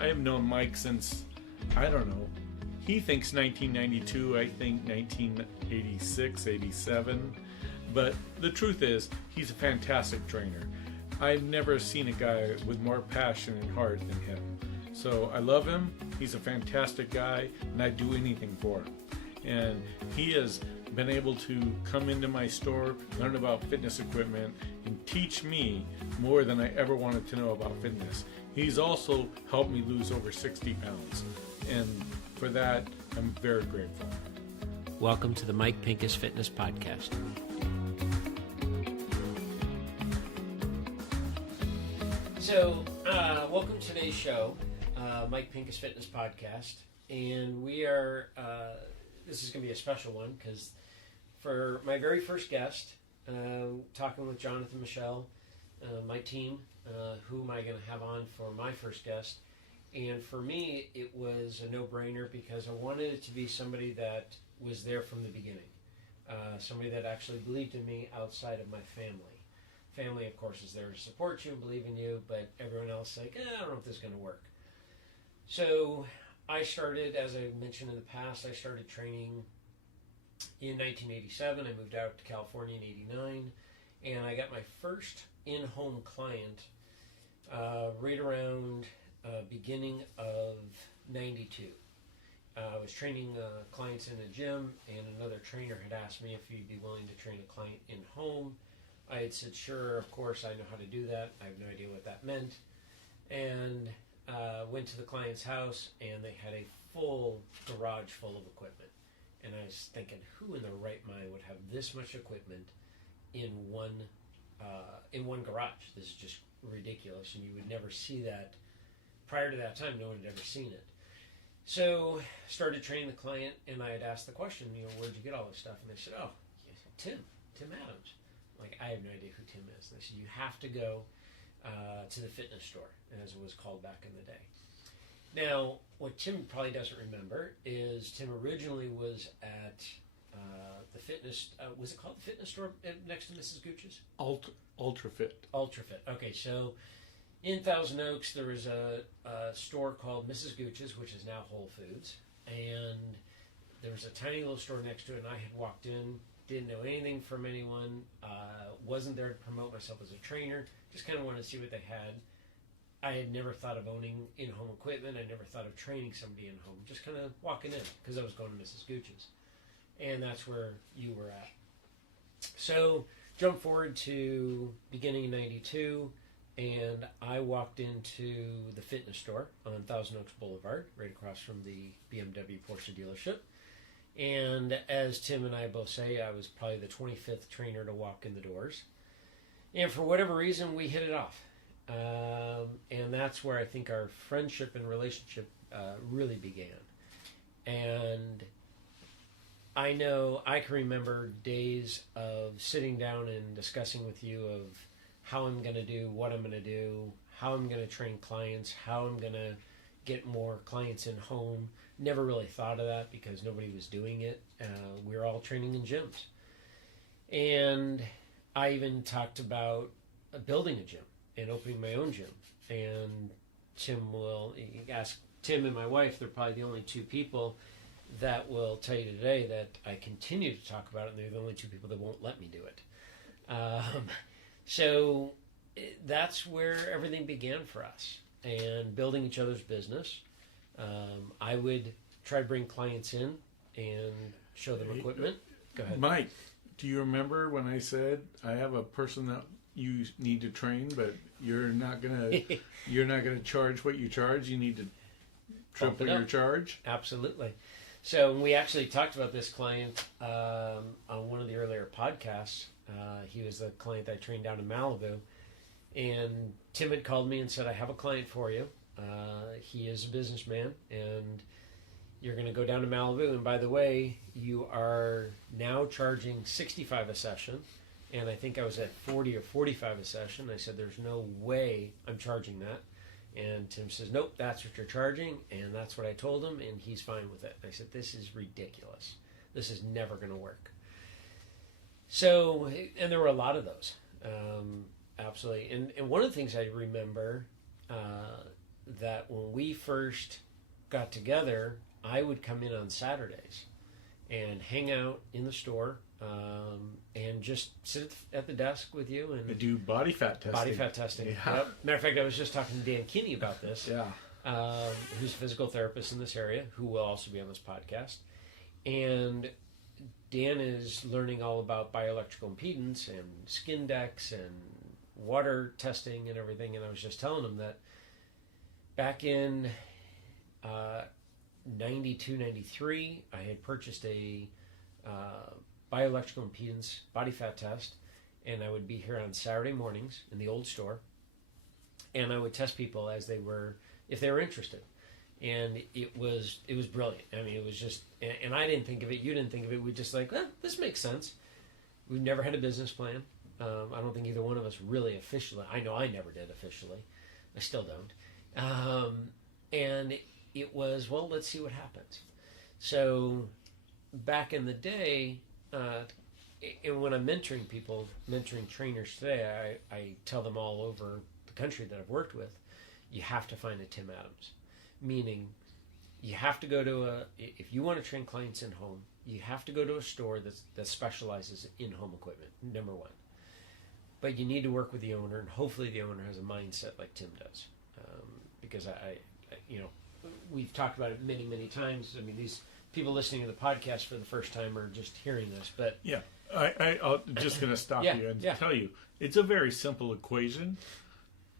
I have known Mike since, I don't know, he thinks 1992, I think 1986, 87. But the truth is, he's a fantastic trainer. I've never seen a guy with more passion and heart than him. So I love him. He's a fantastic guy, and I'd do anything for him. And he has been able to come into my store, learn about fitness equipment, and teach me more than I ever wanted to know about fitness. He's also helped me lose over 60 pounds. And for that, I'm very grateful. Welcome to the Mike Pincus Fitness Podcast. So, welcome to today's show, Mike Pincus Fitness Podcast. And we are, this is going to be a special one because for my very first guest, talking with Jonathan Michelle, my team, who am I going to have on for my first guest? And for me, it was a no-brainer because I wanted it to be somebody that was there from the beginning. Somebody that actually believed in me outside of my family. Family, of course, is there to support you and believe in you, but everyone else like, I don't know if this is going to work. So I started, as I mentioned in the past, I started training in 1987. I moved out to California in 89, and I got my first in-home client right around beginning of 92. I was training clients in a gym, and another trainer had asked me if he'd be willing to train a client in-home. I had said, sure, of course, I know how to do that. I have no idea what that meant. And went to the client's house, and they had a full garage full of equipment. And I was thinking, who in their right mind would have this much equipment in one garage? This is just ridiculous, and you would never see that. Prior to that time, no one had ever seen it. So started training the client, and I had asked the question, where'd you get all this stuff? And they said, Tim Adams. Like, I have no idea who Tim is. And they said, you have to go to the fitness store, as it was called back in the day. Now, what Tim probably doesn't remember is Tim originally was at the fitness, was it called the fitness store next to Mrs. Gooch's? Ultrafit. Ultrafit. Okay, so in Thousand Oaks, there was a store called Mrs. Gooch's, which is now Whole Foods. And there was a tiny little store next to it, and I had walked in, didn't know anything from anyone, wasn't there to promote myself as a trainer, just kind of wanted to see what they had. I had never thought of owning in-home equipment. I never thought of training somebody in-home, just kind of walking in because I was going to Mrs. Gooch's. And that's where you were at. So jump forward to beginning of 92, and I walked into the fitness store on Thousand Oaks Boulevard, right across from the BMW Porsche dealership. And as Tim and I both say, I was probably the 25th trainer to walk in the doors. And for whatever reason, we hit it off. And that's where I think our friendship and relationship really began. And I know I can remember days of sitting down and discussing with you of how I'm going to do, what I'm going to do, how I'm going to train clients, how I'm going to get more clients in home. Never really thought of that because nobody was doing it. We were all training in gyms. And I even talked about building a gym and opening my own gym. And Tim will ask Tim and my wife, they're probably the only two people that will tell you today that I continue to talk about it, and they're the only two people that won't let me do it. So that's where everything began for us, and building each other's business. I would try to bring clients in and show them equipment. Go ahead. Mike, do you remember when I said I have a person that you need to train, but you're not gonna charge what you charge? You need to triple your charge? Absolutely. So we actually talked about this client on one of the earlier podcasts. He was the client I trained down in Malibu. And Tim had called me and said, I have a client for you. He is a businessman, and you're going to go down to Malibu. And by the way, you are now charging $65 a session. And I think I was at $40 or $45 a session. I said, there's no way I'm charging that. And Tim says, nope, that's what you're charging. And that's what I told him, and he's fine with it. I said, this is ridiculous. This is never going to work. So, and there were a lot of those. Absolutely. And one of the things I remember, that when we first got together, I would come in on Saturdays and hang out in the store and just sit at the desk with you and do body fat testing. Body fat testing. Yeah. Yep. Matter of fact, I was just talking to Dan Kinney about this. Yeah. Who's a physical therapist in this area, who will also be on this podcast. And Dan is learning all about bioelectrical impedance and skin decks and water testing and everything. And I was just telling him that back in 92, 93, I had purchased a bioelectrical impedance body fat test, and I would be here on Saturday mornings in the old store, and I would test people as they were, if they were interested. And it was brilliant. I mean, it was just, and I didn't think of it, you didn't think of it, we just like, this makes sense. We've never had a business plan. I don't think either one of us really officially, I know I never did officially. I still don't. And it was, well, let's see what happens. So back in the day, and when I'm mentoring people, mentoring trainers today, I tell them all over the country that I've worked with, you have to find a Tim Adams. Meaning, you have to go to if you want to train clients in home, you have to go to a store that specializes in home equipment, number one. But you need to work with the owner, and hopefully the owner has a mindset like Tim does. Because I we've talked about it many, many times. I mean, these people listening to the podcast for the first time are just hearing this, but yeah, I'm just going to stop you and tell you, it's a very simple equation.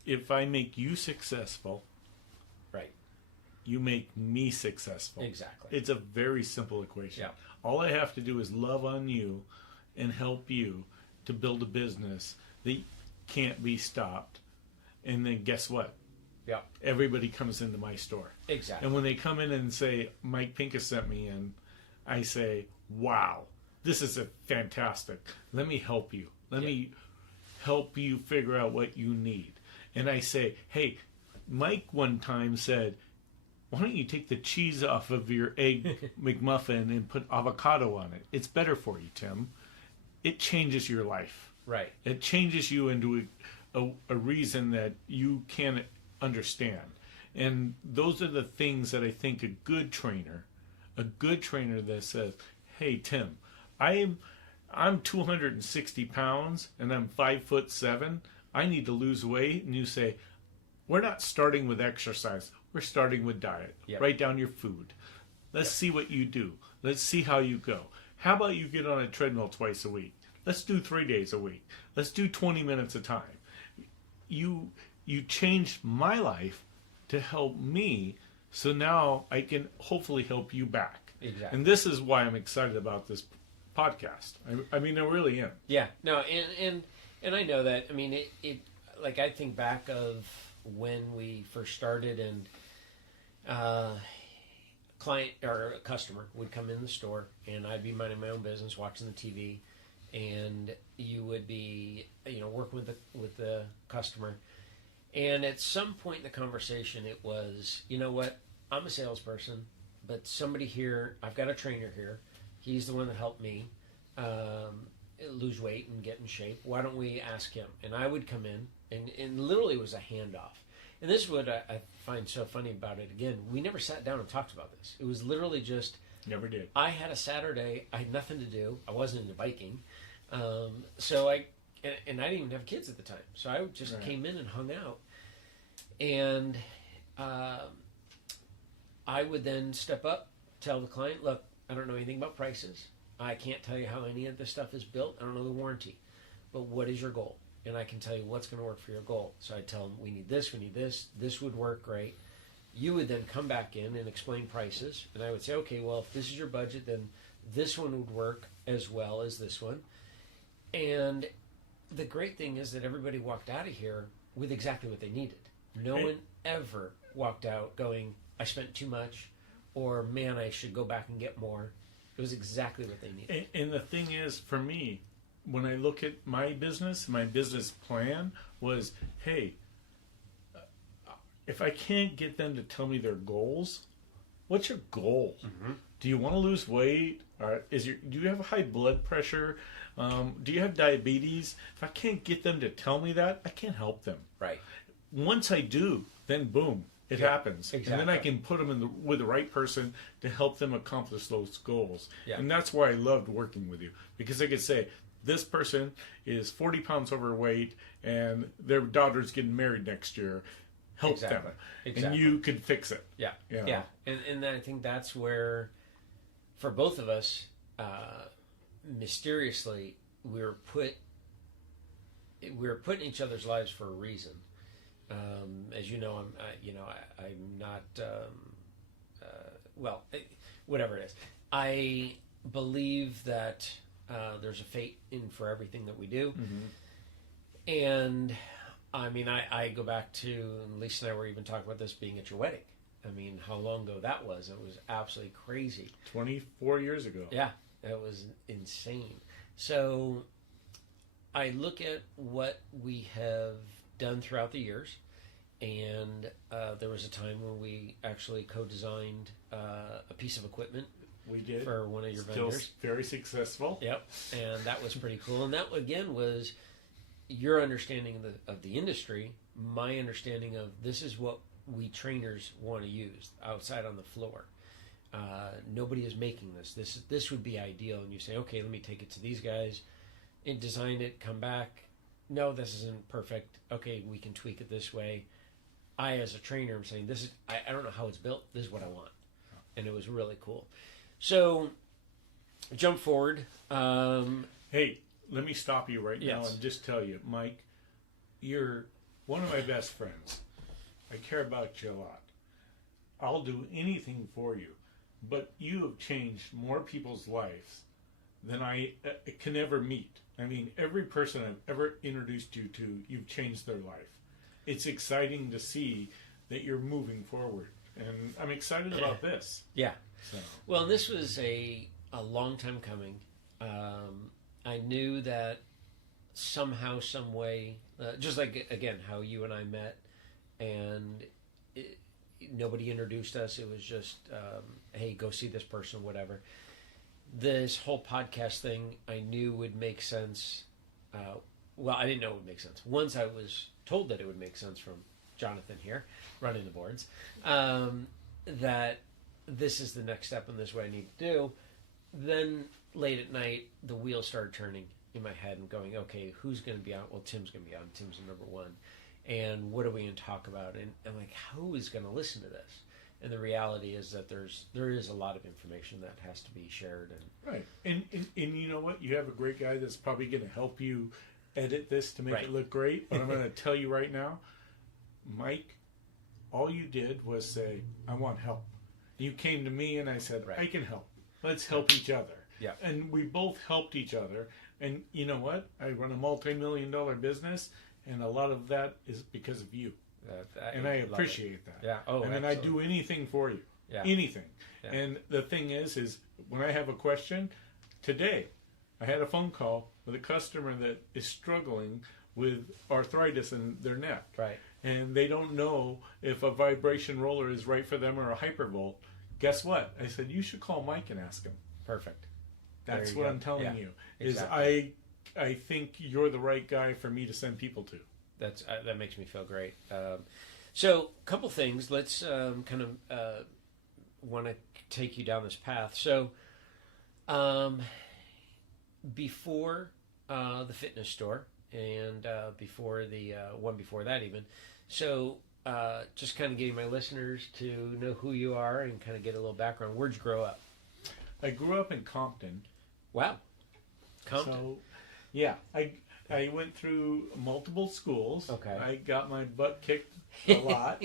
If I make you successful, right, you make me successful. Exactly. It's a very simple equation. Yeah. All I have to do is love on you and help you to build a business that can't be stopped. And then guess what? Yeah. Everybody comes into my store. Exactly. And when they come in and say, Mike Pincus sent me in, I say, wow, this is fantastic. Let me help you. Let me help you figure out what you need. And I say, hey, Mike one time said, why don't you take the cheese off of your egg McMuffin and put avocado on it? It's better for you, Tim. It changes your life. Right. It changes you into a reason that you can't understand. And those are the things that I think a good trainer that says, hey, Tim, I'm 260 pounds and I'm 5'7". I need to lose weight. And you say, we're not starting with exercise. We're starting with diet. Yep. Write down your food. Let's see what you do. Let's see how you go. How about you get on a treadmill twice a week? Let's do 3 days a week. Let's do 20 minutes a time. You changed my life to help me, so now I can hopefully help you back. Exactly. And this is why I'm excited about this podcast. I mean, I really am. Yeah. No, and I know that. I mean, it like I think back of when we first started, and client or a customer would come in the store, and I'd be minding my own business, watching the TV, and you would be, working with the customer. And at some point in the conversation, it was, you know what, I'm a salesperson, but somebody here, I've got a trainer here. He's the one that helped me lose weight and get in shape. Why don't we ask him? And I would come in, and literally it was a handoff. And this is what I find so funny about it. Again, we never sat down and talked about this. It was literally just... Never did. I had a Saturday. I had nothing to do. I wasn't into biking. So I didn't even have kids at the time. So I just came in and hung out. And I would then step up, tell the client, look, I don't know anything about prices. I can't tell you how any of this stuff is built. I don't know the warranty. But what is your goal? And I can tell you what's going to work for your goal. So I tell them, we need this, this would work great. You would then come back in and explain prices. And I would say, okay, well, if this is your budget, then this one would work as well as this one. And the great thing is that everybody walked out of here with exactly what they needed. No one ever walked out going, I spent too much, or man, I should go back and get more. It was exactly what they needed. And the thing is, for me, when I look at my business plan was, hey, if I can't get them to tell me their goals, what's your goal? Mm-hmm. Do you want to lose weight? Or do you have high blood pressure? Do you have diabetes? If I can't get them to tell me that, I can't help them. Right. Once I do, then boom, It happens. Exactly. And then I can put them with the right person to help them accomplish those goals. Yeah. And that's why I loved working with you. Because I could say, this person is 40 pounds overweight and their daughter's getting married next year. Help them. Exactly. And you could fix it. Yeah. You know? Yeah. And I think that's where, for both of us, mysteriously, we were put in each other's lives for a reason. As you know, I'm not. Whatever it is, I believe that there's a fate in for everything that we do, and I mean, I go back to, and Lisa and I were even talking about this being at your wedding. I mean, how long ago that was? It was absolutely crazy. 24 years ago. Yeah, it was insane. So I look at what we have done throughout the years, and there was a time when we actually co-designed a piece of equipment. We did. For one of your Still vendors. Very successful. Yep, and that was pretty cool. And that, again, was your understanding of the industry, my understanding of this is what we trainers want to use outside on the floor. Nobody is making this. This would be ideal. And you say, okay, let me take it to these guys and design it, come back. No, this isn't perfect. Okay, we can tweak it this way. I, as a trainer, am saying, this is, I don't know how it's built. This is what I want. And it was really cool. So, jump forward. Hey, let me stop you right now Yes. and just tell you, Mike, you're one of my best friends. I care about you a lot. I'll do anything for you. But you have changed more people's lives than I can ever meet. I mean, every person I've ever introduced you to, you've changed their life. It's exciting to see that you're moving forward. And I'm excited about this. Yeah. So. Well, this was a long time coming. I knew that somehow, some way, just like, again, how you and I met, and nobody introduced us. It was just, hey, go see this person, whatever. This whole podcast thing I knew would make sense. Well, I didn't know it would make sense. Once I was told that it would make sense from Jonathan here, running the boards, that this is the next step and this is what I need to do. Then late at night, the wheels started turning in my head and going, okay, who's going to be on? Well, Tim's going to be on. Tim's the number one. And what are we going to talk about? And I'm like, who is going to listen to this? And the reality is that there is a lot of information that has to be shared. And Right. And you know what? You have a great guy that's probably going to help you edit this to make Right. it look great. But I'm going to tell you right now, Mike, all you did was say, I want help. You came to me and I said, Right. I can help. Let's help each other. Yeah. And we both helped each other. And you know what? I run a multi-million-dollar business, and a lot of that is because of you. And I appreciate that. Yeah. Oh, and then I do anything for you. Yeah. Anything. Yeah. And the thing is when I have a question, today I had a phone call with a customer that is struggling with arthritis in their neck. Right. And they don't know if a vibration roller is right for them or a hypervolt. Guess what? I said, you should call Mike and ask him. Perfect. That's There you what go. I'm telling Yeah, you. exactly. Is I think you're the right guy for me to send people to. That makes me feel great. So, a couple things. Let's kind of want to take you down this path. So, before the fitness store and before the one before that even. So, just kind of getting my listeners to know who you are and kind of get a little background. Where'd you grow up? I grew up in Compton. Wow. Compton. So, yeah, I went through multiple schools. Okay. I got my butt kicked a lot.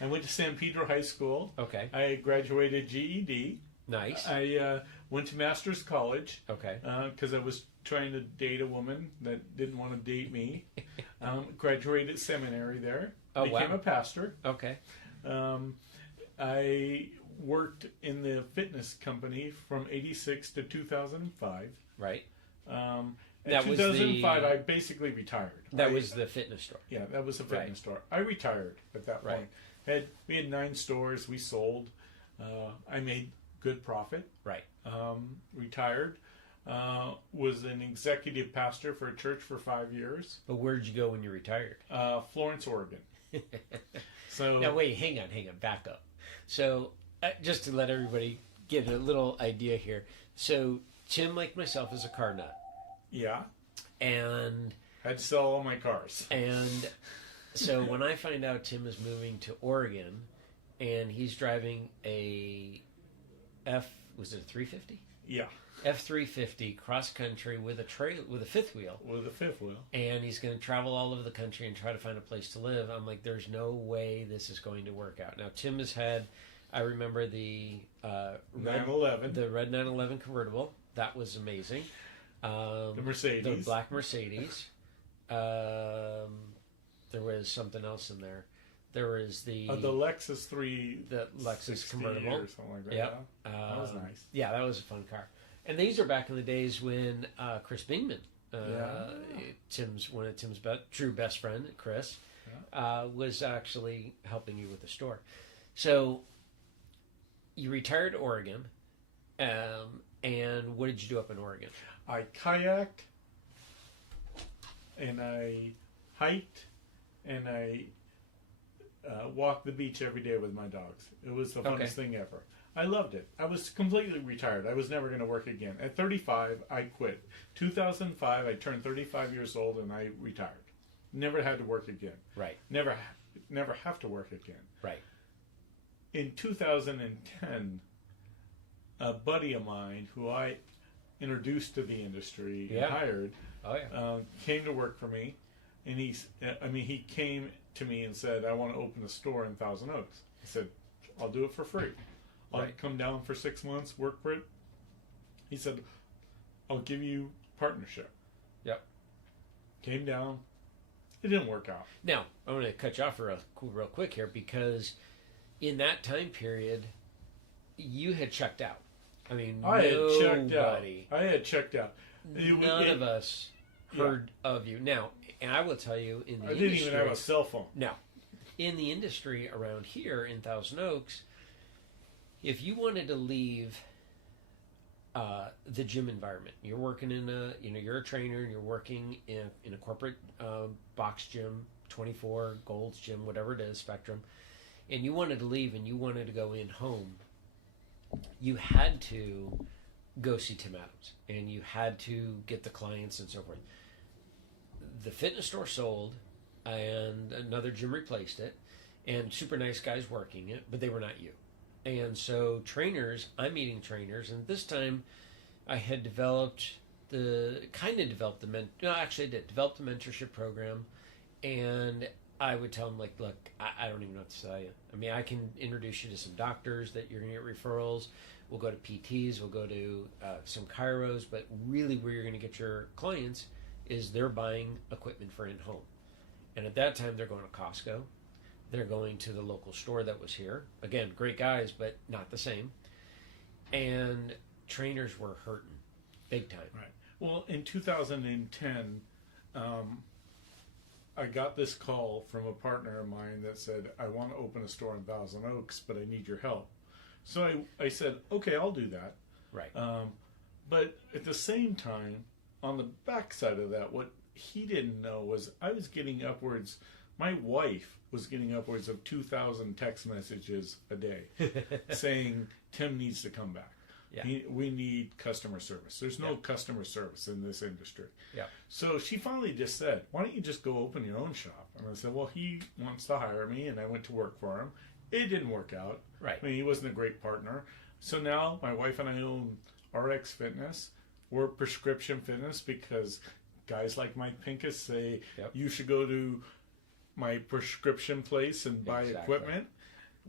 I went to San Pedro High School. Okay. I graduated GED. Nice. I went to Master's College. Okay. Because I was trying to date a woman that didn't want to date me. Graduated seminary there. Oh, Became wow. a pastor. Okay. I worked in the fitness company from 86 to 2005. Right. In That was 2005, the- I basically retired. That was the fitness store. Yeah, that was a fitness Right. store. I retired at that Right. point. We had 9 stores. We sold. I made good profit. Right. Retired. Was an executive pastor for a church for 5 years. But where did you go when you retired? Florence, Oregon. So Now wait, hang on, back up. So just to let everybody get a little idea here. So Tim, like myself, is a car nut, yeah, and had to sell all my cars. and so when I find out Tim is moving to Oregon, and he's driving a was it a 350? Yeah, F350 cross country with a fifth wheel. with a fifth wheel. And he's going to travel all over the country and try to find a place to live. I'm like, there's no way this is going to work out. Now, Tim has had, I remember the red 911. the red 911 convertible. That was amazing. The Mercedes. The black Mercedes. There was something else in there. There was the Lexus 3. the Lexus convertible or something like that. Yep. Yeah. That was nice. Yeah, that was a fun car. And these are back in the days when Chris Bingman, one of Tim's true best friend, Chris, was actually helping you with the store. So you retired to Oregon, and what did you do up in Oregon? I kayaked, and I hiked, and I walked the beach every day with my dogs. It was the funnest thing ever. I loved it. I was completely retired. I was never going to work again. At 35, I quit. 2005, I turned 35 years old, and I retired. Never had to work again. Right. Never have to work again. Right. In 2010, a buddy of mine who I introduced to the industry and hired came to work for me, and he came to me and said, I want to open a store in Thousand Oaks. I said, I'll do it for free. I'll come down for 6 months, work for it. He said, I'll give you partnership. Yep. Came down. It didn't work out. Now, I'm going to cut you off real quick here, because in that time period, you had checked out. I mean, I nobody. had checked out. None of us heard of you. Now, and I will tell you, in the industry, didn't even have a cell phone. Now, in the industry around here in Thousand Oaks, if you wanted to leave the gym environment, you're working you're a trainer and you're working in a corporate box gym, 24, Gold's Gym, whatever it is, Spectrum, and you wanted to leave and you wanted to go in home, you had to go see Tim Adams and you had to get the clients and so forth. The fitness store sold and another gym replaced it, and super nice guys working it, but they were not you. And so I'm meeting trainers, and this time I had developed the mentorship program, and I would tell them, like, look, I don't even know what to tell you. I mean, I can introduce you to some doctors that you're going to get referrals. We'll go to PTs, we'll go to some chiros, but really where you're going to get your clients is they're buying equipment for in-home. And at that time, they're going to Costco. They're going to the local store that was here. Again, great guys, but not the same. And trainers were hurting big time. Right. Well, in 2010, I got this call from a partner of mine that said, I want to open a store in Thousand Oaks, but I need your help. So I said, okay, I'll do that. Right. But at the same time, on the backside of that, what he didn't know was I was getting upwards, my wife was getting upwards of 2,000 text messages a day saying, Tim needs to come back. Yeah. We need customer service. There's no customer service in this industry. Yeah. So she finally just said, why don't you just go open your own shop? And I said, well, he wants to hire me, and I went to work for him. It didn't work out. Right. I mean, he wasn't a great partner. So now my wife and I own RX Fitness. We're prescription fitness because guys like Mike Pincus say, you should go to my prescription place and buy equipment,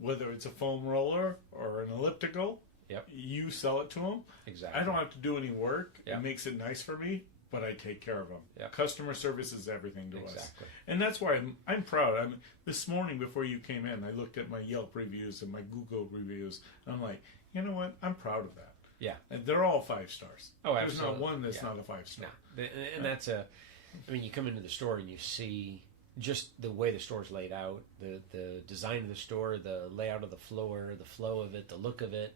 whether it's a foam roller or an elliptical. Yep. You sell it to them. Exactly. I don't have to do any work. Yep. It makes it nice for me, but I take care of them. Yep. Customer service is everything to us. And that's why I'm proud. This morning before you came in, I looked at my Yelp reviews and my Google reviews, and I'm like, you know what? I'm proud of that. Yeah. And they're all 5 stars. Oh, There's absolutely. not one that's not a 5-star. No. And that's I mean, you come into the store and you see just the way the store's laid out, the design of the store, the layout of the floor, the flow of it, the look of it,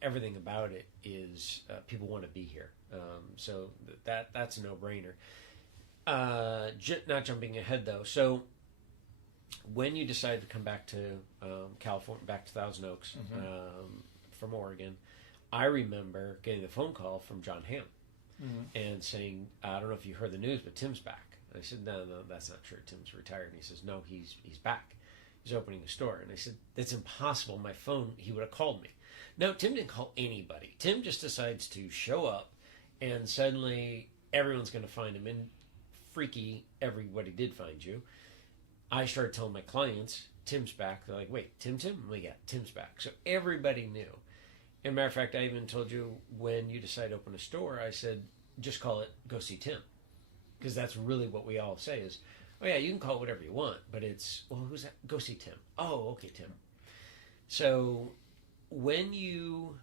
everything about it is people want to be here. So that's a no-brainer. Not jumping ahead though. So when you decided to come back to California, back to Thousand Oaks from Oregon, I remember getting the phone call from John Hamm and saying, I don't know if you heard the news, but Tim's back. And I said, no, that's not true. Tim's retired. And he says, no, he's back. He's opening a store. And I said, that's impossible. My phone, he would have called me. No, Tim didn't call anybody. Tim just decides to show up, and suddenly everyone's going to find him. And freaky, everybody did find you. I started telling my clients, Tim's back. They're like, wait, Tim? I'm like, yeah, Tim's back. So everybody knew. And matter of fact, I even told you when you decide to open a store, I said, just call it Go See Tim. Because that's really what we all say is, oh yeah, you can call it whatever you want, but it's, well, who's that? Go See Tim. Oh, okay, Tim. So when you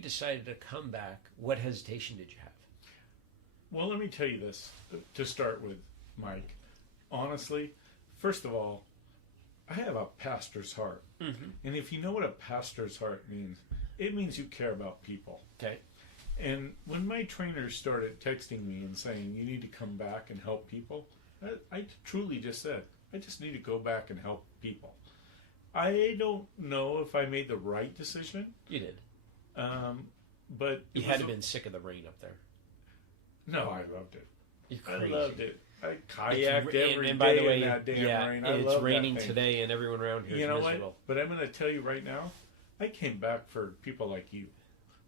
decided to come back, what hesitation did you have? Well, let me tell you this to start with, Mike. Honestly, first of all, I have a pastor's heart. Mm-hmm. And if you know what a pastor's heart means, it means you care about people. Okay. And when my trainers started texting me and saying, you need to come back and help people, I truly just said, I just need to go back and help people. I don't know if I made the right decision. You did. But you had to have been sick of the rain up there. No, I loved it. You're crazy. I loved it. I kayaked every and by day the way, in that damn rain. It's raining today, and everyone around here is miserable. What? But I'm going to tell you right now, I came back for people like you.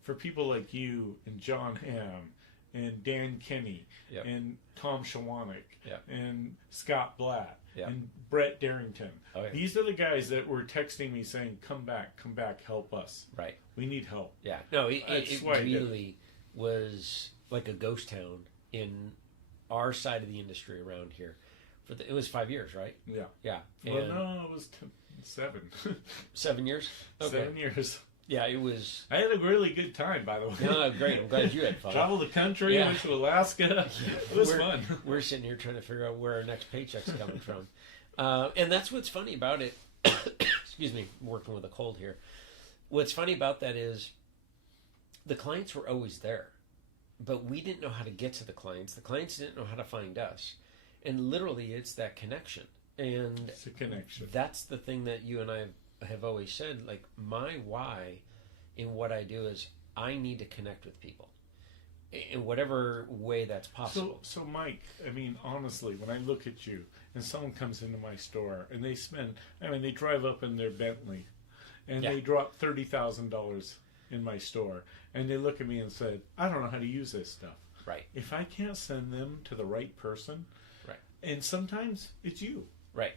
For people like you and John Hamm and Dan Kenny and Tom Shawanik and Scott Blatt and Brett Darrington. Oh, yeah. These are the guys that were texting me saying, come back, help us. Right. We need help. Yeah. No, it really was like a ghost town in our side of the industry around here. It was 5 years, right? Yeah. Yeah. Well, no, it was 7. 7 years? Okay. 7 years. Yeah, it was... I had a really good time, by the way. No, great. I'm glad you had fun. Traveled the country, went to Alaska. It was fun. We're sitting here trying to figure out where our next paycheck's coming from. And that's what's funny about it. Excuse me, I'm working with a cold here. What's funny about that is the clients were always there, but we didn't know how to get to the clients. The clients didn't know how to find us. And literally, it's that connection. And it's a connection. That's the thing that you and I have always said, like, my why in what I do is I need to connect with people in whatever way that's possible. So Mike, I mean, honestly, when I look at you and someone comes into my store and they drive up in their Bentley and they drop $30,000 in my store and they look at me and said, I don't know how to use this stuff. Right. If I can't send them to the right person, right. And sometimes it's you. Right.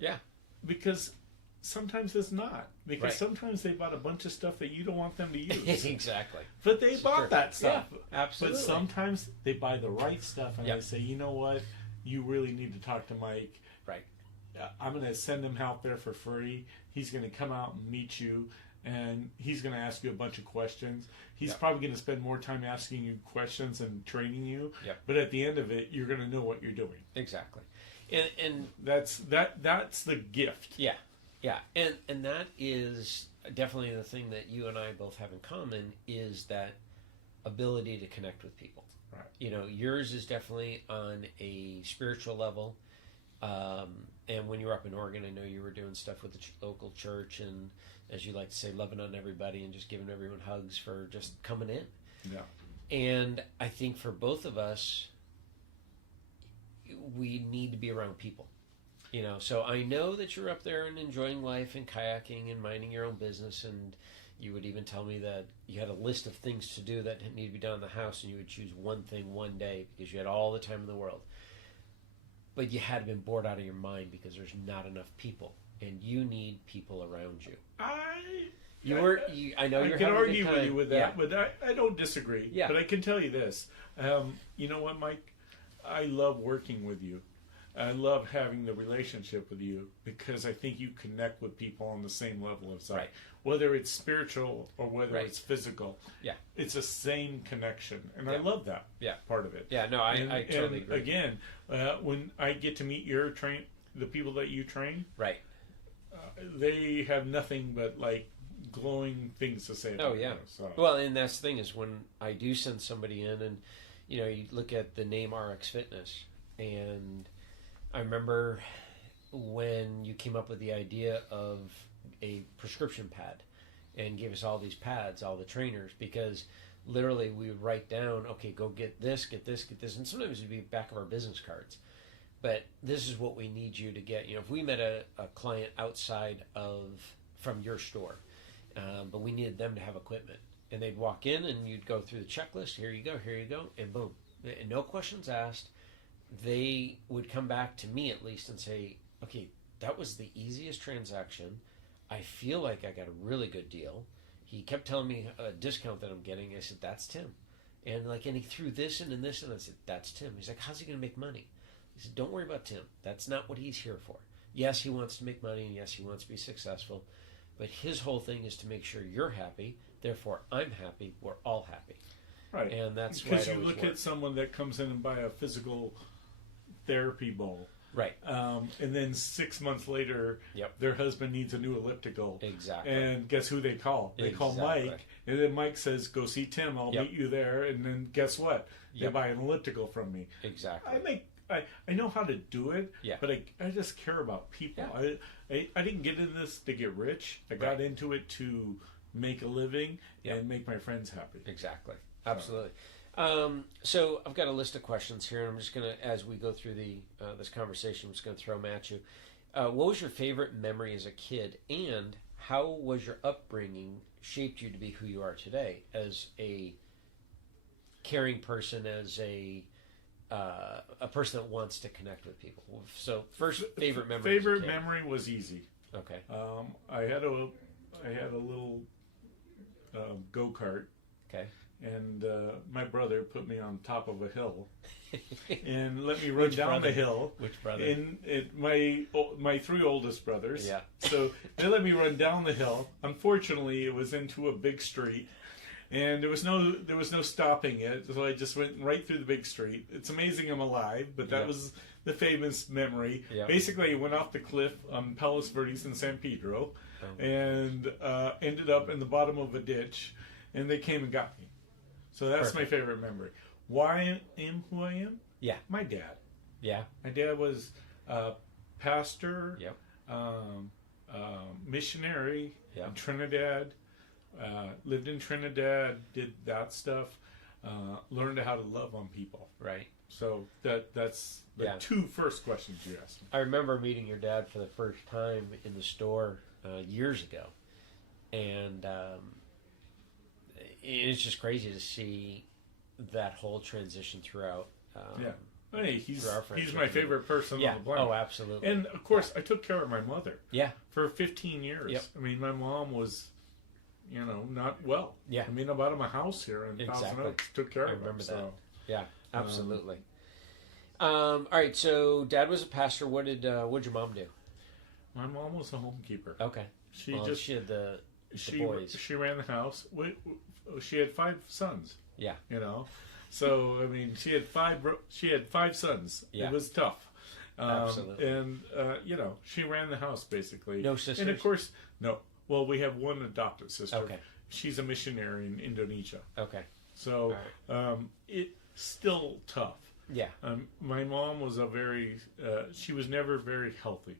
Yeah. Because sometimes it's not. Because sometimes they bought a bunch of stuff that you don't want them to use. Exactly. But they bought that stuff. Yeah, absolutely. But sometimes they buy the right stuff and they say, you know what? You really need to talk to Mike. Right. I'm going to send him out there for free. He's going to come out and meet you. And he's going to ask you a bunch of questions. He's probably going to spend more time asking you questions and training you. Yep. But at the end of it, you're going to know what you're doing. Exactly. And that's the gift. Yeah. Yeah. And that is definitely the thing that you and I both have in common is that ability to connect with people. Right. You know, yours is definitely on a spiritual level. And when you were up in Oregon, I know you were doing stuff with the local church and, as you like to say, loving on everybody and just giving everyone hugs for just coming in. Yeah. And I think for both of us, we need to be around people. You know, so I know that you're up there and enjoying life and kayaking and minding your own business, and you would even tell me that you had a list of things to do that need to be done in the house, and you would choose one thing one day because you had all the time in the world. But you had been bored out of your mind because there's not enough people, and you need people around you. I know you're can having argue a good time. with you with that, but I don't disagree. Yeah. But I can tell you this. You know what, Mike? I love working with you. I love having the relationship with you because I think you connect with people on the same level as I. Right. Whether it's spiritual or whether it's physical. Yeah. It's the same connection. And I love that part of it. Yeah, no, I totally agree. Again, when I get to meet the people that you train, right, they have nothing but like glowing things to say about you. So. Well, and that's the thing is when I do send somebody in and, you know, you look at the name RX Fitness and I remember when you came up with the idea of a prescription pad and gave us all these pads, all the trainers, because literally we would write down, okay, go get this, get this, get this, and sometimes it'd be back of our business cards. But this is what we need you to get. If we met a client outside from your store, but we needed them to have equipment, and they'd walk in and you'd go through the checklist, here you go, and boom. And no questions asked. They would come back to me at least and say, okay, that was the easiest transaction. I feel like I got a really good deal. He kept telling me a discount that I'm getting. I said, that's Tim. And he threw this in and this, and I said, that's Tim. He's like, how's he going to make money? He said, don't worry about Tim. That's not what he's here for. Yes, he wants to make money, and yes, he wants to be successful. But his whole thing is to make sure you're happy. Therefore, I'm happy. We're all happy. Right. And that's why because you look at someone that comes in and buy a physical therapy bowl. Right. And then 6 months later, Yep. their husband needs a new elliptical. Exactly. And guess who they call? They call Mike. And then Mike says, go see Tim. I'll Yep. meet you there. And then guess what? They Yep. buy an elliptical from me. Exactly. I know how to do it, Yeah. but I just care about people. Yeah. I didn't get into this to get rich. I got into it to make a living Yep. and make my friends happy. Exactly. Absolutely. So I've got a list of questions here, and I'm just going to, as we go through this conversation, I'm just going to throw them at you. What was your favorite memory as a kid, and how was your upbringing shaped you to be who you are today as a caring person, as a person that wants to connect with people? So first, favorite memory. Favorite memory was easy. Okay. I had a little go-kart. Okay. And my brother put me on top of a hill and let me run down the hill. Which brother? My three oldest brothers. Yeah. So they let me run down the hill. Unfortunately, it was into a big street, and there was no stopping it. So I just went right through the big street. It's amazing I'm alive, but that was the famous memory. Yep. Basically, I went off the cliff on Palos Verdes in San Pedro, and ended up in the bottom of a ditch, and they came and got me. So that's my favorite memory. Why I am who I am? Yeah. My dad. Yeah. My dad was a pastor, Yep. missionary Yep. in Trinidad, lived in Trinidad, did that stuff, learned how to love on people. Right. So that's the two first questions you asked me. I remember meeting your dad for the first time in the store years ago, and it's just crazy to see that whole transition throughout. Hey, he's my favorite person on the planet. Oh, absolutely. And of course, I took care of my mother. Yeah. For 15 years. Yep. I mean, my mom was, not well. Yeah. I mean, I bought him a house here in Thousand Oaks. Took care of him. I remember that. So. Yeah, absolutely. All right, so Dad was a pastor. What'd your mom do? My mom was a homekeeper. Okay. She had the boys. She ran the house. She had 5 sons. Yeah. So I mean, she had 5 sons. Yeah. It was tough. Absolutely. And she ran the house basically. No sisters. And of course, no. Well, we have one adopted sister. Okay. She's a missionary in Indonesia. Okay. So it's still tough. Yeah. My mom was she was never very healthy.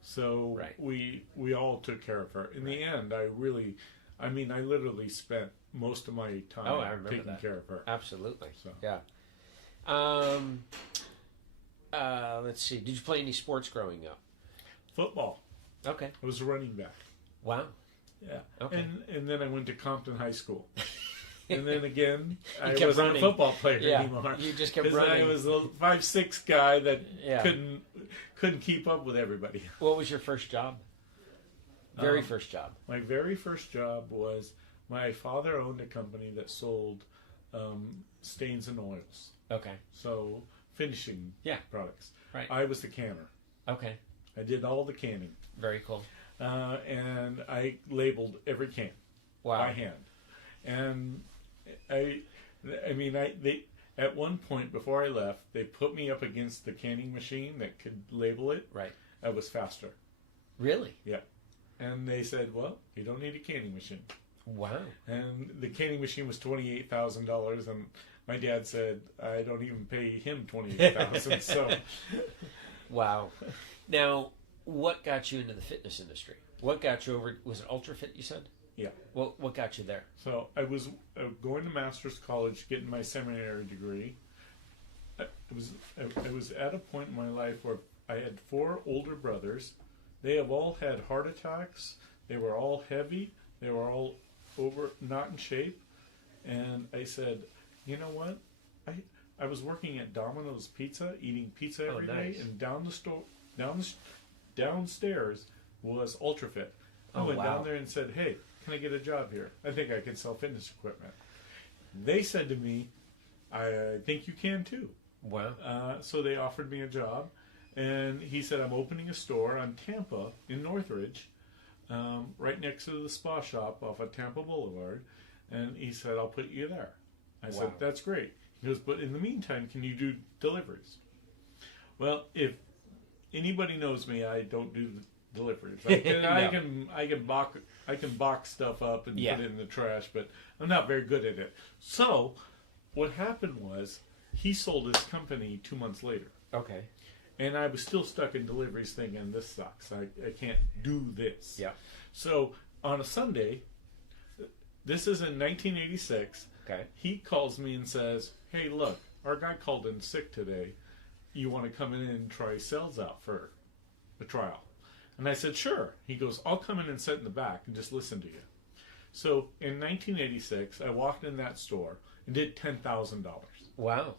So we all took care of her. In the end, I literally spent most of my time taking care of her. Absolutely. So. Yeah. Let's see. Did you play any sports growing up? Football. Okay. I was a running back. Wow. Yeah. Okay. And then I went to Compton High School. And then again, I kept wasn't running. a football player anymore. You just kept running. I was a 5'6" guy that couldn't keep up with everybody. What was your first job? First job. My very first job was my father owned a company that sold stains and oils. Okay. So finishing products. Right. I was the canner. Okay. I did all the canning. Very cool. And I labeled every can by hand. And they at one point before I left, they put me up against the canning machine that could label it. Right. I was faster. Really? Yeah. And they said, well, you don't need a canning machine. Wow. And the canning machine was $28,000, and my dad said, I don't even pay him $28,000. So Wow. Now, what got you into the fitness industry? What got you over? Was it Ultra Fit? You said. Yeah. What got you there? So I was going to master's college, getting my seminary degree. I was at a point in my life where I had 4 older brothers. They have all had heart attacks. They were all heavy. They were all not in shape. And I said, you know what? I was working at Domino's Pizza, eating pizza every day, and downstairs was UltraFit. I went down there and said, hey, can I get a job here? I think I can sell fitness equipment. They said to me, I think you can too. Wow. So they offered me a job, and he said, I'm opening a store on Tampa in Northridge, right next to the spa shop off of Tampa Boulevard, and he said, I'll put you there. I said, that's great. He goes, but in the meantime, can you do deliveries? Well, if anybody knows me, I don't do deliveries. I can box stuff up and put it in the trash, but I'm not very good at it. So what happened was he sold his company 2 months later. Okay. And I was still stuck in deliveries thinking, this sucks. I can't do this. Yeah. So on a Sunday, this is in 1986, he calls me and says, hey, look, our guy called in sick today. You want to come in and try sales out for a trial? And I said, sure. He goes, I'll come in and sit in the back and just listen to you. So in 1986, I walked in that store and did $10,000. Wow.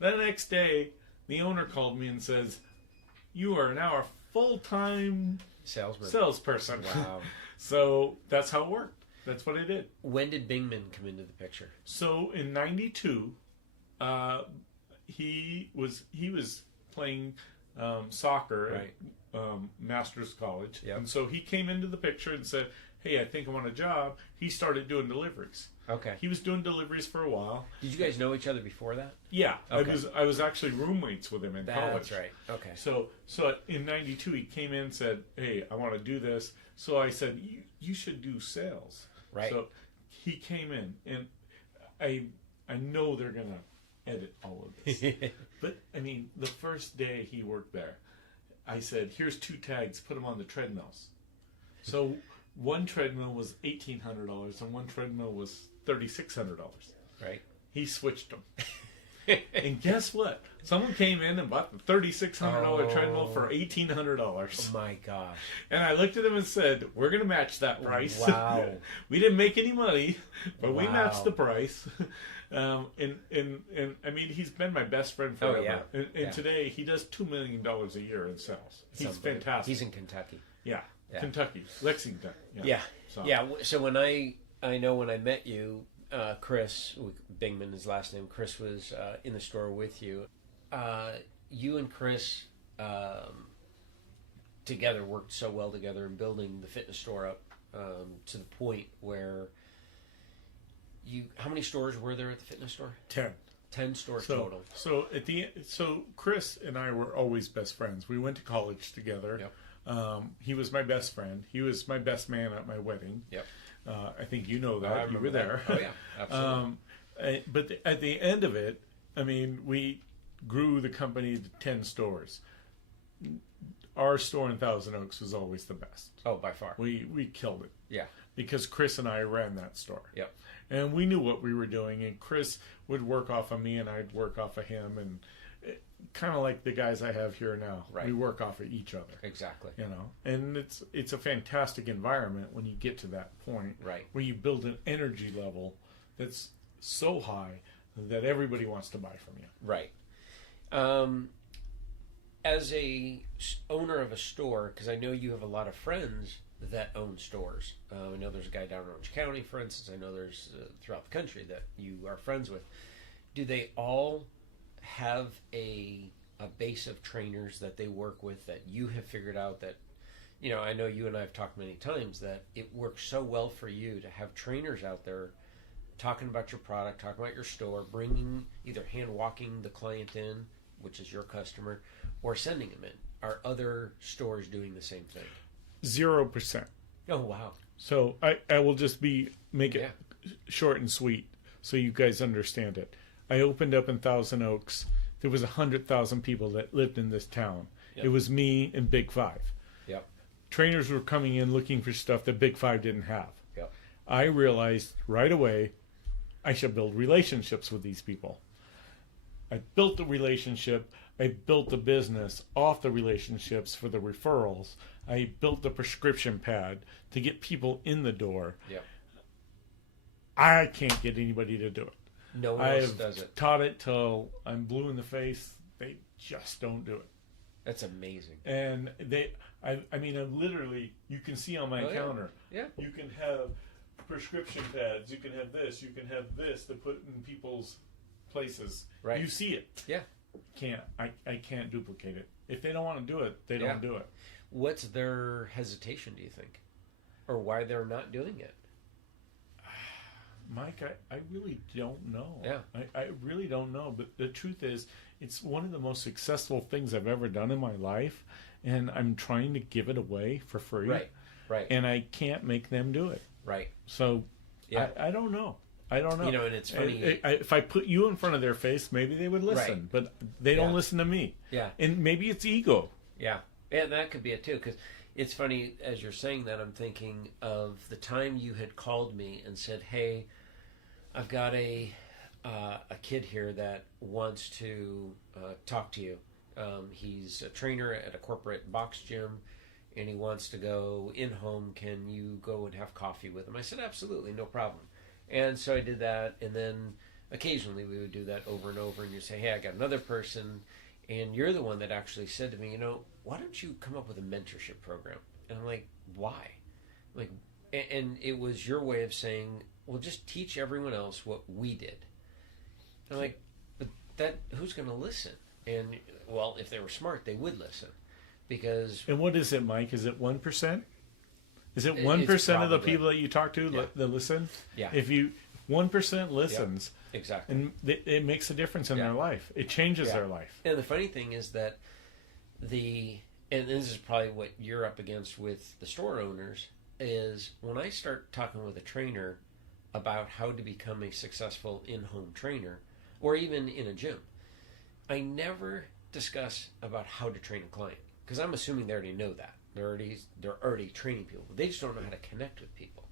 The next day, the owner called me and says, you are now a full-time salesperson. Wow. So that's how it worked. That's what I did. When did Bingman come into the picture? So in '92, he was playing soccer at Master's College, and so he came into the picture and said, "Hey, I think I want a job." He started doing deliveries. Okay. He was doing deliveries for a while. Did you guys know each other before that? Yeah. Okay. I was actually roommates with him in college. That's right. Okay. So in '92, he came in and said, "Hey, I want to do this." So I said, "You should do sales." Right. So he came in, and I know they're gonna edit all of this, but I mean, the first day he worked there, I said, "Here's 2 tags. Put them on the treadmills." So one treadmill was $1,800, and one treadmill was $3,600. Right. He switched them. And guess what? Someone came in and bought the $3,600 treadmill for $1,800. Oh my gosh. And I looked at him and said, we're going to match that price. Wow. We didn't make any money, but we matched the price. And I mean, he's been my best friend forever. And today he does $2 million a year in sales. He's fantastic. He's in Kentucky. Yeah. Kentucky. Lexington. Yeah. So when I know when I met you, Chris Bingman, his last name, Chris was in the store with you. You and Chris together worked so well together in building the fitness store up to the point where how many stores were there at the fitness store? 10 stores total. So Chris and I were always best friends. We went to college together. Yep. He was my best friend. He was my best man at my wedding. Yep. I think you know that. You were there. Oh, yeah. Absolutely. But at the end of it, I mean, we grew the company to 10 stores. Our store in Thousand Oaks was always the best. Oh, by far. We killed it. Yeah. Because Chris and I ran that store. Yep. And we knew what we were doing, and Chris would work off of me, and I'd work off of him, and kind of like the guys I have here now. Right. We work off of each other. Exactly. You know, and it's a fantastic environment when you get to that point. Right. Where you build an energy level that's so high that everybody wants to buy from you. Right. As a owner of a store, because I know you have a lot of friends that own stores. I know there's a guy down in Orange County, for instance. I know there's throughout the country that you are friends with. Do they all have a base of trainers that they work with that you have figured out that, you know, I know you and I have talked many times that it works so well for you to have trainers out there talking about your product, talking about your store, bringing either hand walking the client in, which is your customer, or sending them in. Are other stores doing the same thing? 0%. Oh, wow. So I will just make it short and sweet so you guys understand it. I opened up in Thousand Oaks there was 100,000 people that lived in this town. Yep. It was me and Big Five. Yep. Trainers were coming in looking for stuff that Big Five didn't have. Yep. I realized right away I should build relationships with these people. I built the relationship. I built the business off the relationships for the referrals. I built the prescription pad to get people in the door. Yep. I can't get anybody to do it. No one else does it. Taught it till I'm blue in the face. They just don't do it. That's amazing. And I mean, I'm literally, you can see on my counter. Yeah. You can have prescription pads. You can have this. You can have this to put in people's places. Right. You see it. Yeah. I can't duplicate it. If they don't want to do it, they don't do it. What's their hesitation, do you think? Or why they're not doing it? Mike, I really don't know. Yeah. I really don't know. But the truth is, it's one of the most successful things I've ever done in my life. And I'm trying to give it away for free. Right. Right. And I can't make them do it. Right. So I don't know. I don't know. You know, and it's funny. If I put you in front of their face, maybe they would listen. Right. But they don't listen to me. Yeah. And maybe it's ego. Yeah. And that could be it too. Because it's funny, as you're saying that, I'm thinking of the time you had called me and said, hey, I've got a kid here that wants to talk to you. He's a trainer at a corporate box gym, and he wants to go in-home. Can you go and have coffee with him? I said, absolutely, no problem. And so I did that, and then occasionally we would do that over and over, and you say, hey, I got another person, and you're the one that actually said to me, why don't you come up with a mentorship program? And I'm like, why? Like, and it was your way of saying, well, just teach everyone else what we did. And I'm like, but who's going to listen? And, well, if they were smart, they would listen. Because... And what is it, Mike? Is it 1%? Is it 1% of the people that you talk to that listen? Yeah. If 1% listens... Yep. Exactly. And it makes a difference in their life. It changes their life. And the funny thing is that and this is probably what you're up against with the store owners, is when I start talking with a trainer about how to become a successful in-home trainer, or even in a gym, I never discuss about how to train a client, because I'm assuming they already know that. They're already training people. They just don't know how to connect with people.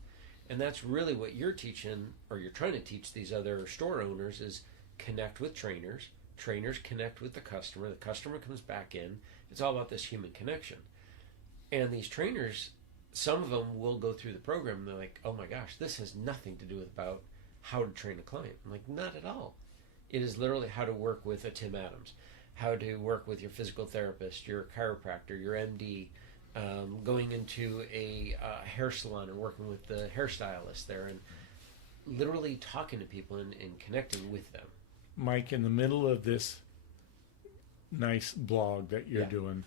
And that's really what you're teaching, or you're trying to teach these other store owners, is connect with trainers. Trainers connect with the customer comes back in. It's all about this human connection. And these trainers, some of them will go through the program and they're like, oh my gosh, this has nothing to do with about how to train a client. I'm like, not at all. It is literally how to work with a Tim Adams, how to work with your physical therapist, your chiropractor, your MD, going into a hair salon and working with the hairstylist there, and literally talking to people and connecting with them. Mike, in the middle of this nice blog that you're doing,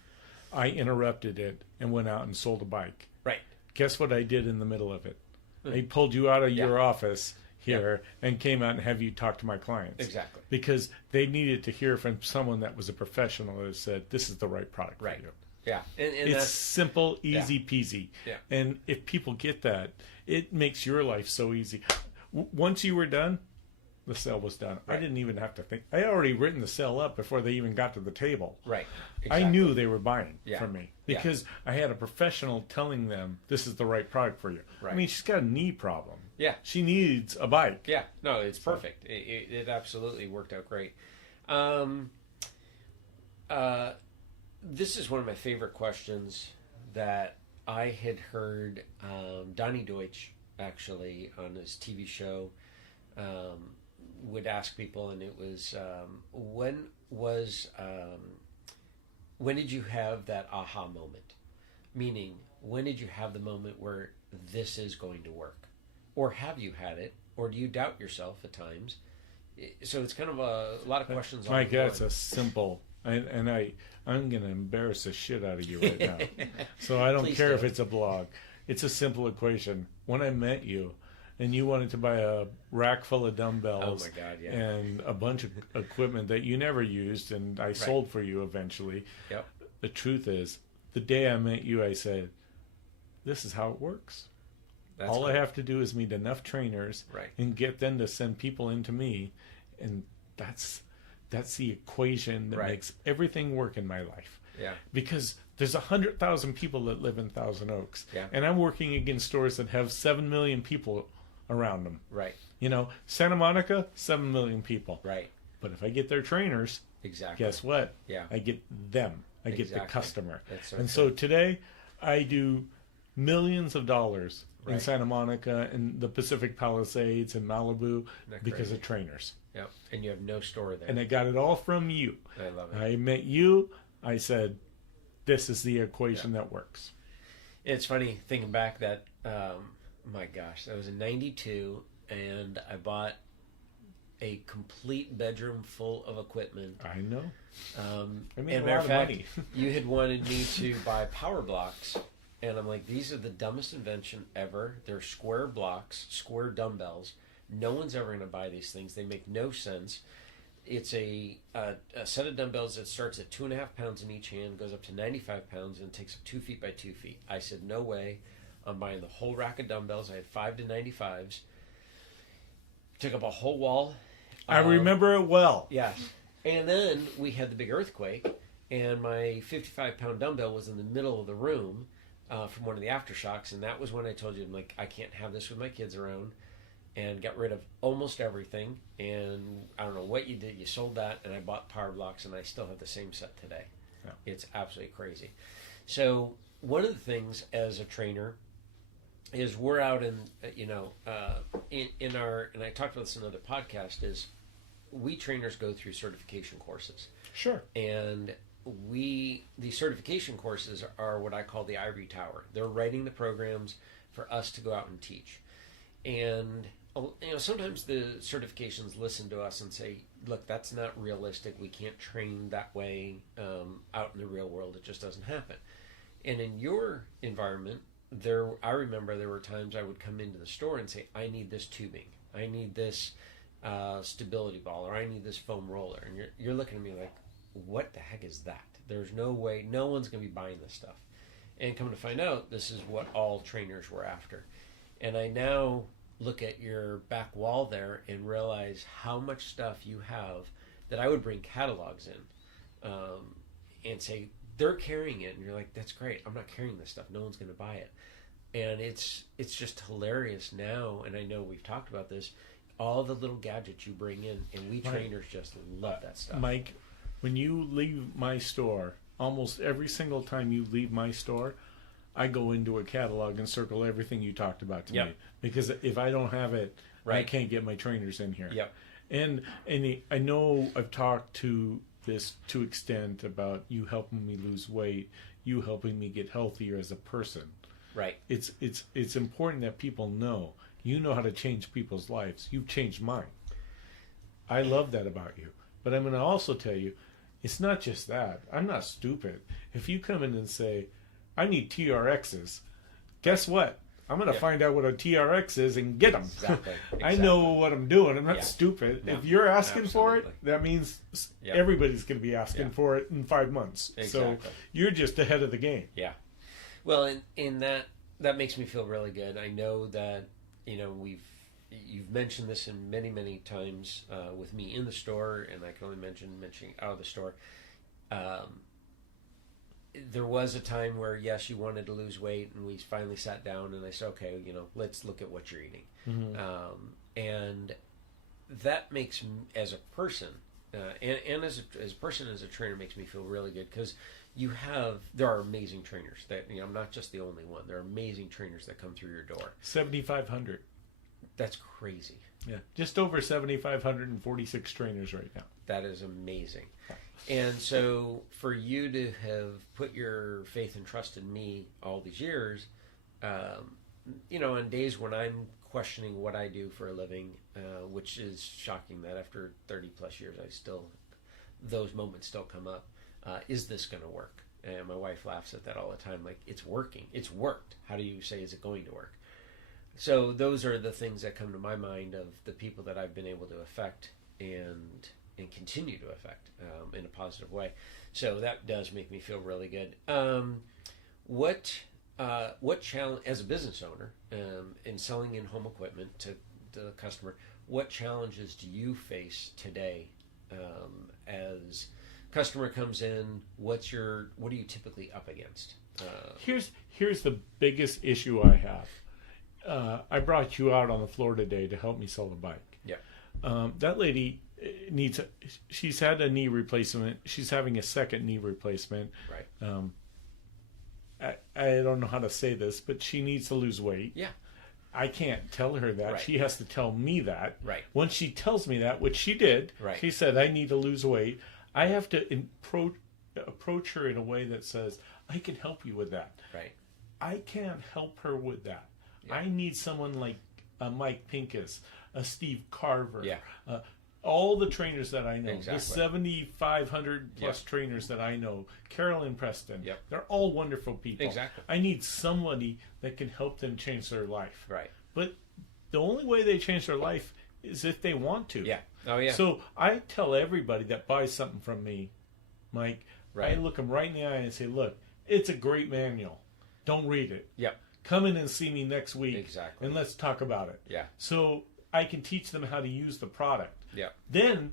I interrupted it and went out and sold a bike. Right. Guess what I did in the middle of it? I pulled you out of your office here and came out and have you talk to my clients. Exactly. Because they needed to hear from someone that was a professional that said, this is the right product for you. Yeah. And it's that's simple, easy peasy. Yeah. And if people get that, it makes your life so easy. Once you were done, the sale was done. Right. I didn't even have to think. I had already written the sale up before they even got to the table. Right. Exactly. I knew they were buying from me because I had a professional telling them this is the right product for you. Right. I mean, she's got a knee problem. Yeah. She needs a bike. Yeah. No, it's perfect. It absolutely worked out great. This is one of my favorite questions that I had heard Donnie Deutsch, actually, on his TV show, would ask people, and it was, when did you have that aha moment? Meaning, when did you have the moment where this is going to work? Or have you had it? Or do you doubt yourself at times? So it's kind of a lot of questions. Mike, that's a simple, and I'm going to embarrass the shit out of you right now. So I don't Please care do. if it's a blog. It's a simple equation. When I met you, and you wanted to buy a rack full of dumbbells and a bunch of equipment that you never used, and I sold for you eventually. Yep. The truth is, the day I met you, I said, this is how it works. All I have to do is meet enough trainers and get them to send people into me, and that's That's the equation that Right. makes everything work in my life. Yeah. Because there's 100,000 people that live in Thousand Oaks. Yeah. And I'm working against stores that have 7 million people around them. Right. Santa Monica, 7 million people. Right. But if I get their trainers, Exactly. guess what? Yeah. I get them. I get the Exactly. customer. That's so And true. so today, I do millions of dollars in Right. Santa Monica and the Pacific Palisades and Malibu Not because crazy. of trainers. Yeah. And you have no store there. And I got it all from you. I love it. I met you. I said, this is the equation that works. It's funny thinking back that, my gosh, that was in '92, and I bought a complete bedroom full of equipment. I know. I made And a matter lot of of fact, money. you had wanted me to buy power blocks, and I'm like, these are the dumbest invention ever. They're square blocks, square dumbbells. No one's ever going to buy these things. They make no sense. It's a set of dumbbells that starts at 2.5 pounds in each hand, goes up to 95 pounds, and takes up 2 feet by 2 feet. I said, no way. I'm buying the whole rack of dumbbells. I had 5 to 95s. Took up a whole wall. I remember it well. Yes. And then we had the big earthquake, and my 55-pound dumbbell was in the middle of the room from one of the aftershocks, and that was when I told you, I'm like, I can't have this with my kids around, and got rid of almost everything. And I don't know what you did. You sold that, and I bought power blocks, and I still have the same set today. Yeah. It's absolutely crazy. So one of the things as a trainer is we're out in our, and I talked about this in another podcast, is we trainers go through certification courses. Sure. And these certification courses are what I call the ivory tower. They're writing the programs for us to go out and teach. And sometimes the certifications listen to us and say, look, that's not realistic. We can't train that way out in the real world. It just doesn't happen. And in your environment, I remember there were times I would come into the store and say, I need this tubing. I need this stability ball, or I need this foam roller. And you're looking at me like, what the heck is that? There's no way, no one's going to be buying this stuff. And come to find out, this is what all trainers were after. And I now look at your back wall there and realize how much stuff you have that I would bring catalogs in and say, they're carrying it. And you're like, that's great. I'm not carrying this stuff. No one's going to buy it. And it's just hilarious now. And I know we've talked about this, all the little gadgets you bring in, and we trainers just love that stuff. Mike, when you leave my store, almost every single time you leave my store, I go into a catalog and circle everything you talked about to me. Because if I don't have it, I can't get my trainers in here. Yep. And I know I've talked to this to extent about you helping me lose weight, you helping me get healthier as a person. Right. It's important that people know you know how to change people's lives. You've changed mine. I love that about you. But I'm going to also tell you, it's not just that. I'm not stupid. If you come in and say, I need TRXs, guess what? I'm going to find out what a TRX is and get them. Exactly. I know what I'm doing. I'm not stupid. No, if you're asking for it, absolutely. that means everybody's going to be asking for it in 5 months. Exactly. So you're just ahead of the game. Yeah. Well, in that makes me feel really good. I know that, you've mentioned this in many times with me in the store, and I can only mentioning out of the store. There was a time where, yes, you wanted to lose weight, and we finally sat down, and I said, okay, let's look at what you're eating. Mm-hmm. And that makes, as a person, and as a person, as a trainer, makes me feel really good, because there are amazing trainers that, I'm not just the only one. There are amazing trainers that come through your door. 7,500. That's crazy. Yeah, just over 7,546 trainers right now. That is amazing. And so for you to have put your faith and trust in me all these years, on days when I'm questioning what I do for a living, which is shocking that after 30 plus years, those moments still come up. Is this going to work? And my wife laughs at that all the time. Like, it's working. It's worked. How do you say, is it going to work? So those are the things that come to my mind of the people that I've been able to affect and continue to affect in a positive way. So that does make me feel really good. What challenge, as a business owner, in selling in home equipment to the customer, what challenges do you face today as customer comes in? What are you typically up against? Here's the biggest issue I have. I brought you out on the floor today to help me sell the bike. Yeah. That lady she's had a knee replacement. She's having a second knee replacement. Right. I don't know how to say this, but she needs to lose weight. Yeah. I can't tell her that. Right. She has to tell me that. Right. Once she tells me that, which she did, right. She said, I need to lose weight. I have to approach her in a way that says, I can help you with that. Right. I can't help her with that. Yeah. I need someone like Mike Pincus, Steve Carver, yeah. All the trainers that I know, exactly. the 7,500 plus trainers that I know, Carolyn Preston, they're all wonderful people. Exactly. I need somebody that can help them change their life. Right. But the only way they change their life is if they want to. Yeah. Oh, yeah. So I tell everybody that buys something from me, Mike, right. I look them right in the eye and say, look, it's a great manual. Don't read it. Yep. Come in and see me next week. Exactly. And let's talk about it. Yeah. So I can teach them how to use the product. Yeah. Then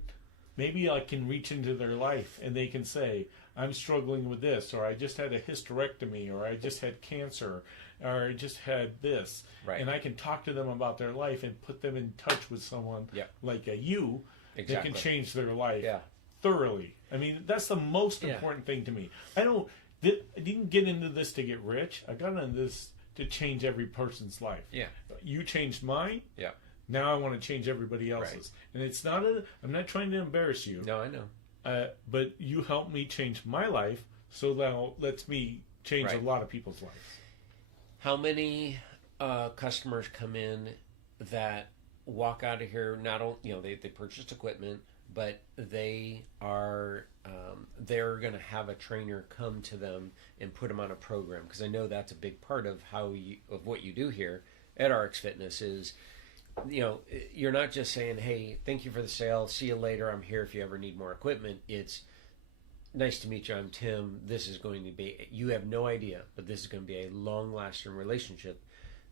maybe I can reach into their life and they can say, I'm struggling with this, or I just had a hysterectomy, or I just had cancer, or I just had this. Right. And I can talk to them about their life and put them in touch with someone like you that can change their life thoroughly. I mean, that's the most important thing to me. I didn't get into this to get rich. I got into this to change every person's life. Yeah. You changed mine. Yeah. Now I want to change everybody else's. Right. And it's not I'm not trying to embarrass you. No, I know. But you helped me change my life, so that lets me change a lot of people's lives. How many customers come in that walk out of here, not only, they purchased equipment, but they are they're going to have a trainer come to them and put them on a program? Because I know that's a big part of what you do here at RX Fitness is, you're not just saying, hey, thank you for the sale, see you later, I'm here if you ever need more equipment. It's nice to meet you, I'm Tim. This is going to be, you have no idea, but this is going to be a long-lasting relationship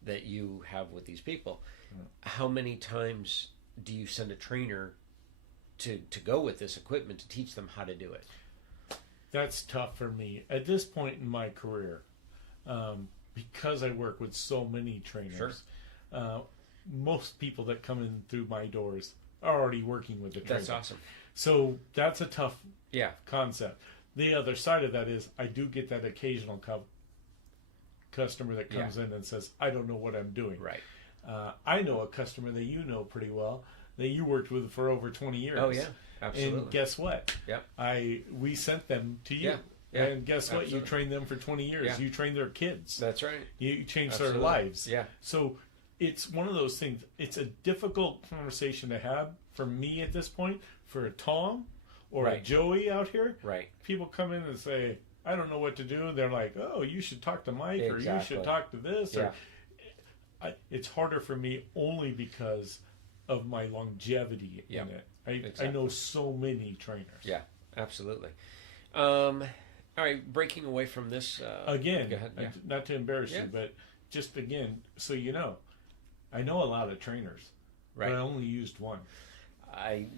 that you have with these people. How many times do you send a trainer to go with this equipment to teach them how to do it? That's tough for me. At this point in my career, because I work with so many trainers, most people that come in through my doors are already working with the trainer. That's awesome. So that's a tough concept. The other side of that is I do get that occasional customer that comes in and says, I don't know what I'm doing. Right. I know a customer that you know pretty well that you worked with for over 20 years. Oh, yeah. Absolutely. And guess what? We sent them to you. Yeah. And guess what? You trained them for 20 years. Yeah. You trained their kids. That's right. You changed their lives. Yeah. So it's one of those things. It's a difficult conversation to have for me at this point. For a Tom or a Joey out here, people come in and say, I don't know what to do. They're like, oh, you should talk to Mike or you should talk to this. Or, it's harder for me only because of my longevity in it. I know so many trainers. Yeah, absolutely. All right, breaking away from this. Again, go ahead. Yeah. Not to embarrass you, but just again, so you know, I know a lot of trainers, but I only used one.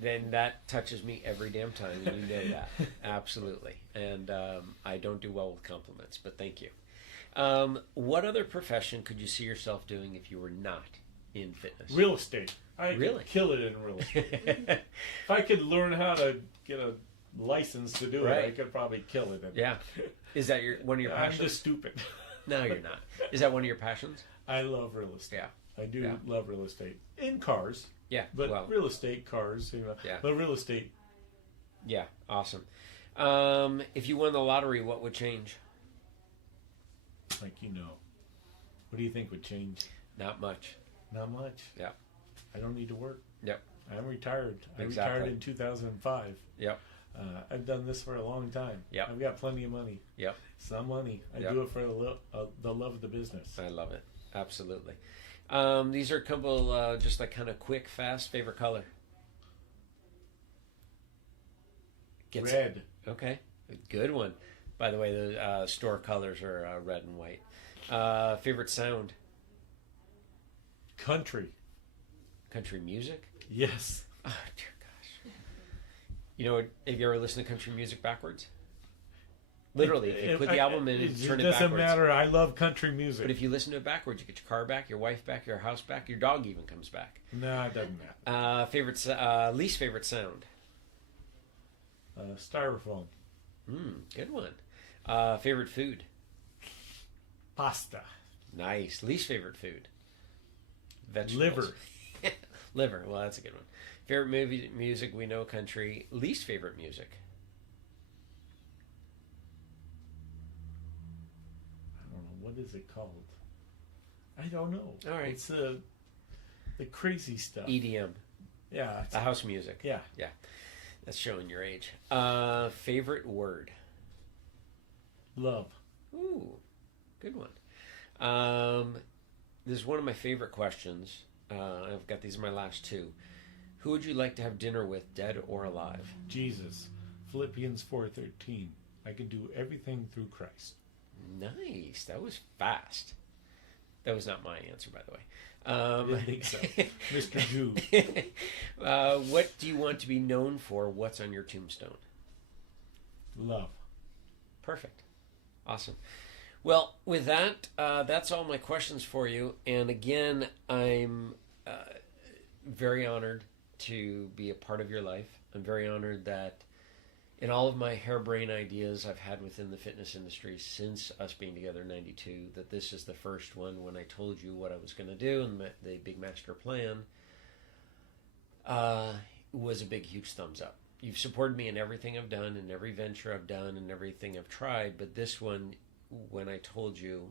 Then that touches me every damn time, and you know that. Absolutely. And I don't do well with compliments, but thank you. What other profession could you see yourself doing if you were not in fitness? Real estate. I could kill it in real estate. If I could learn how to get a license to do it, I could probably kill it. Is that one of your passions? I'm just stupid. No, you're not. Is that one of your passions? I love real estate. Yeah. I do love real estate. In cars. Yeah. But real estate, cars, but real estate. Yeah, awesome. If you won the lottery, what would change? What do you think would change? Not much. Not much? Yeah. I don't need to work. Yep. I'm retired. I Exactly. retired in 2005. Yep. I've done this for a long time. Yep. I've got plenty of money. Yep. Some money. I do it for the love of the business. I love it. Absolutely. These are a couple just like kind of quick, fast. Favorite color? Red. Okay. Good one. By the way, the store colors are red and white. Favorite sound? Country. Country music? Yes. Oh, dear gosh. You know, have you ever listened to country music backwards? Literally, if you put the album in and turn it backwards. It doesn't matter. I love country music. But if you listen to it backwards, you get your car back, your wife back, your house back, your dog even comes back. No, it doesn't matter. Least favorite sound? Styrofoam. Good one. Favorite food? Pasta. Nice. Least favorite food? Vegetables. Liver. Liver. Well, that's a good one. Favorite movie, music? We know country. Least favorite music? What is it called? I don't know. All right. It's the crazy stuff. EDM. Yeah. The house music. Yeah. Yeah. That's showing your age. Favorite word? Love. Ooh, good one. This is one of my favorite questions. I've got these are my last two. Who would you like to have dinner with, dead or alive? Jesus. Philippians 4:13. I can do everything through Christ. Nice. That was fast. That was not my answer, by the way. I didn't think so. Mr. Jew. What do you want to be known for? What's on your tombstone? Love. Perfect. Awesome. Well, with that, that's all my questions for you. And again, I'm very honored to be a part of your life. I'm very honored that in all of my harebrained ideas I've had within the fitness industry since us being together in 92, that this is the first one when I told you what I was going to do and the big master plan was a big, huge thumbs up. You've supported me in everything I've done and every venture I've done and everything I've tried, but this one, when I told you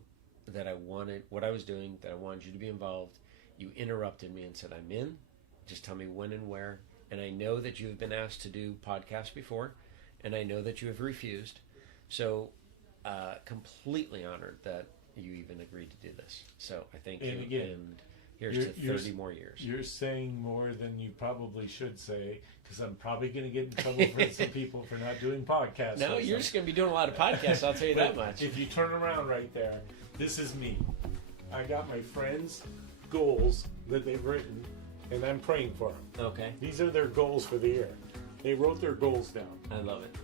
that I wanted what I was doing, that I wanted you to be involved, you interrupted me and said, I'm in, just tell me when and where. And I know that you've been asked to do podcasts before, and I know that you have refused. So, completely honored that you even agreed to do this. So, I thank you. Again, and here's to 30 more years. You're saying more than you probably should say, because I'm probably going to get in trouble for some people for not doing podcasts. No, you're just going to be doing a lot of podcasts, I'll tell you that much. If you turn around right there, this is me. I got my friends' goals that they've written, and I'm praying for them. Okay. These are their goals for the year. They wrote their goals down. I love it.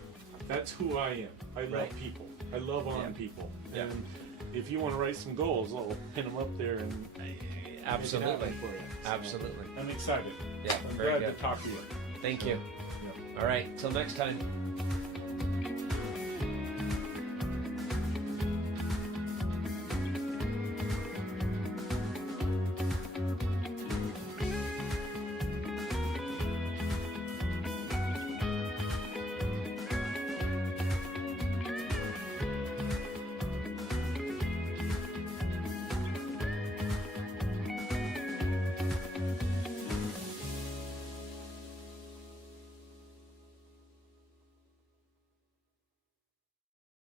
That's who I am. I love Right. people. I love on people. Yeah. And if you want to write some goals, I'll pin them up there and Absolutely. make it happen for you. So Absolutely. I'm excited. Yeah, I'm very glad good. to talk to you. Thank you. Yep. All right, till next time.